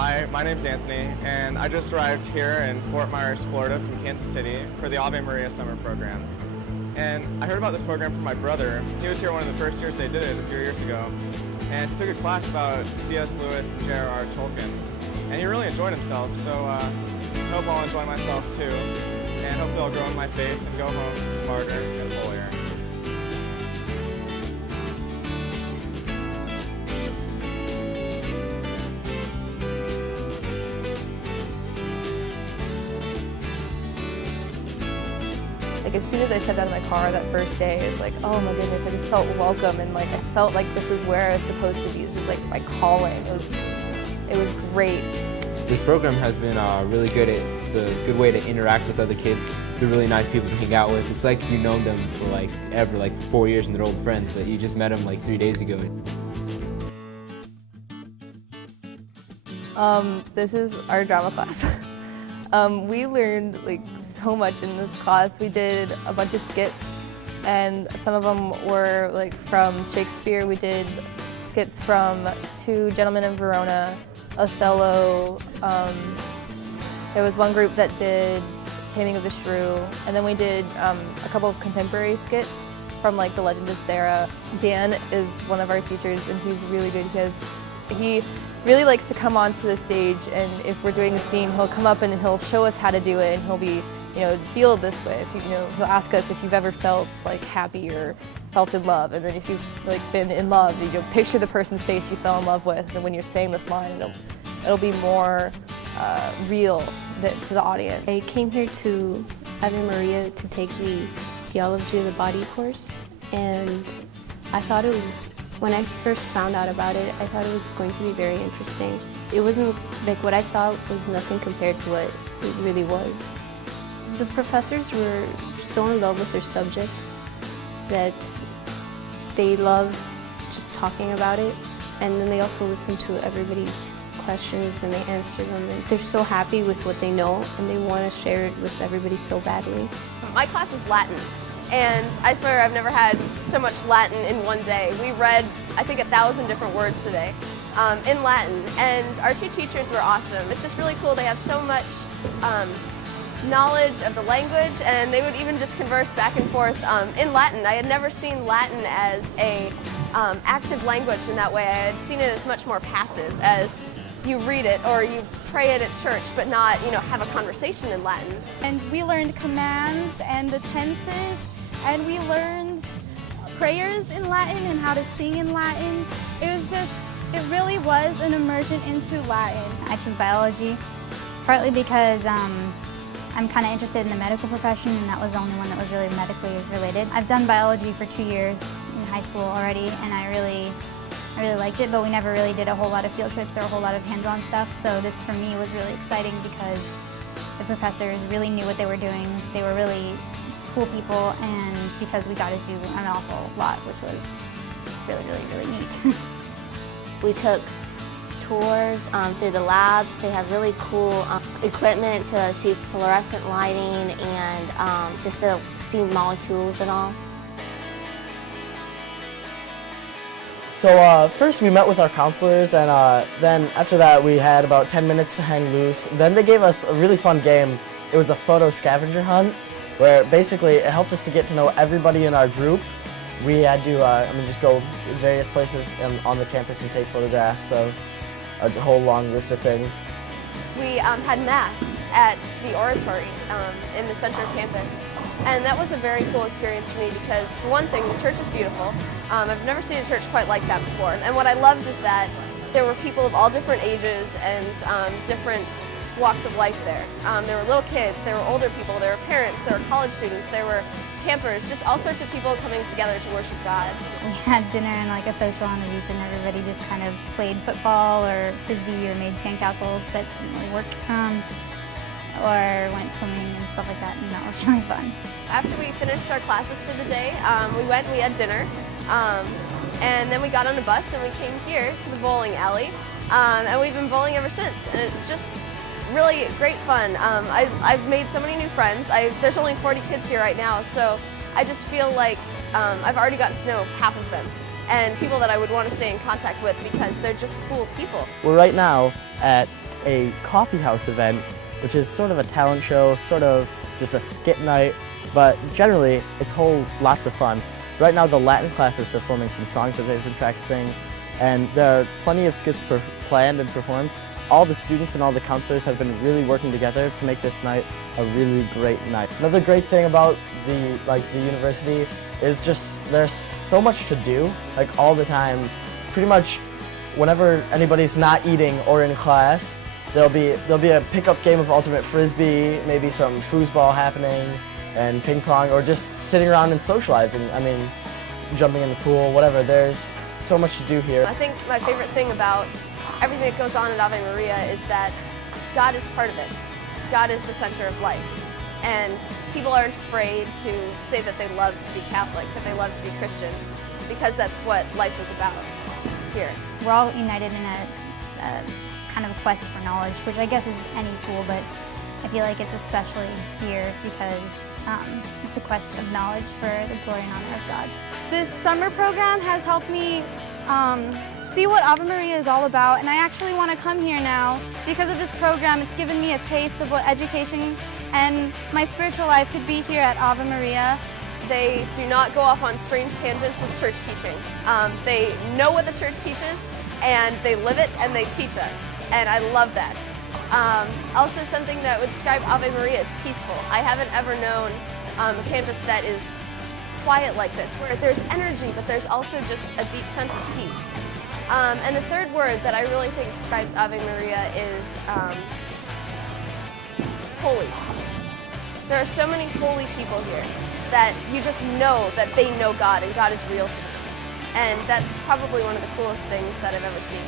Hi, my name's Anthony, and I just arrived here in Fort Myers, Florida from Kansas City for the Ave Maria summer program. And I heard about this program from my brother. He was here one of the first years they did it a few years ago, and he took a class about C.S. Lewis and J.R.R. Tolkien, and he really enjoyed himself, so I hope I'll enjoy myself too, and hopefully I'll grow in my faith and go home smarter and holier. Like as soon as I stepped out of my car that first day, it's like, oh my goodness, I just felt welcome and like I felt like this is where I was supposed to be. This is like my calling. It was great. This program has been really good. It's a good way to interact with other kids. They're really nice people to hang out with. It's like you've known them for like 4 years and they're old friends, but you just met them like 3 days ago. This is our drama class. We learned like so much in this class. We did a bunch of skits, and some of them were like from Shakespeare. We did skits from Two Gentlemen in Verona, Othello. There was one group that did Taming of the Shrew, and then we did a couple of contemporary skits from like The Legend of Sarah. Dan is one of our teachers, and he's really good because he really likes to come onto the stage, and if we're doing a scene, he'll come up and he'll show us how to do it, and he'll be, feel this way. If he'll ask us if you've ever felt like happy or felt in love, and then if you've like been in love, picture the person's face you fell in love with, and when you're saying this line, it'll be more real to the audience. I came here to Ave Maria to take the Theology of the Body course, and I thought it was, when I first found out about it, I thought it was going to be very interesting. It wasn't like what I thought was nothing compared to what it really was. The professors were so in love with their subject that they love just talking about it, and then they also listen to everybody's questions and they answer them, and they're so happy with what they know and they want to share it with everybody so badly. My class is Latin. And I swear I've never had so much Latin in one day. We read, I think, 1,000 different words today in Latin, and our two teachers were awesome. It's just really cool. They have so much knowledge of the language, and they would even just converse back and forth in Latin. I had never seen Latin as a active language in that way. I had seen it as much more passive, as you read it or you pray it at church, but not, have a conversation in Latin. And we learned commands and the tenses, and we learned prayers in Latin and how to sing in Latin. It really was an immersion into Latin. I chose biology, partly because I'm kind of interested in the medical profession, and that was the only one that was really medically related. I've done biology for 2 years in high school already, and I really liked it, but we never really did a whole lot of field trips or a whole lot of hands-on stuff, so this for me was really exciting because the professors really knew what they were doing. They were really cool people, and because we got to do an awful lot, which was really, really, really neat. We took tours through the labs. They have really cool equipment to see fluorescent lighting and just to see molecules and all. So first we met with our counselors, and then after that we had about 10 minutes to hang loose. Then they gave us a really fun game. It was a photo scavenger hunt, where basically it helped us to get to know everybody in our group. We had to just go to various places on the campus and take photographs of a whole long list of things. We had Mass at the oratory in the center of campus. And that was a very cool experience for me because, for one thing, the church is beautiful. I've never seen a church quite like that before. And what I loved is that there were people of all different ages and different walks of life there. There were little kids, there were older people, there were parents, there were college students, there were campers, just all sorts of people coming together to worship God. We had dinner and like a social on the beach, and everybody just kind of played football or frisbee or made sandcastles that didn't really work. Or went swimming and stuff like that, and that was really fun. After we finished our classes for the day, we went and we had dinner, and then we got on a bus and we came here to the bowling alley, and we've been bowling ever since, and it's just really great fun. I've made so many new friends. There's only 40 kids here right now, so I just feel like I've already gotten to know half of them, and people that I would want to stay in contact with because they're just cool people. We're right now at a coffee house event, which is sort of a talent show, sort of just a skit night, but generally it's lots of fun. Right now the Latin class is performing some songs that they've been practicing, and there are plenty of skits planned and performed. All the students and all the counselors have been really working together to make this night a really great night. Another great thing about the university is just there's so much to do, like all the time. Pretty much whenever anybody's not eating or in class, there'll be a pickup game of ultimate frisbee, maybe some foosball happening, and ping pong, or just sitting around and socializing. I mean, jumping in the pool, whatever. There's so much to do here. I think my favorite thing about everything that goes on at Ave Maria is that God is part of it. God is the center of life. And people aren't afraid to say that they love to be Catholic, that they love to be Christian, because that's what life is about here. We're all united in a kind of a quest for knowledge, which I guess is any school, but I feel like it's especially here because it's a quest of knowledge for the glory and honor of God. This summer program has helped me see what Ave Maria is all about, and I actually want to come here now. Because of this program, it's given me a taste of what education and my spiritual life could be here at Ave Maria. They do not go off on strange tangents with church teaching. They know what the church teaches, and they live it, and they teach us, and I love that. Also, something that would describe Ave Maria is peaceful. I haven't ever known a campus that is quiet like this, where there's energy, but there's also just a deep sense of peace. And the third word that I really think describes Ave Maria is holy. There are so many holy people here that you just know that they know God and God is real to them. And that's probably one of the coolest things that I've ever seen.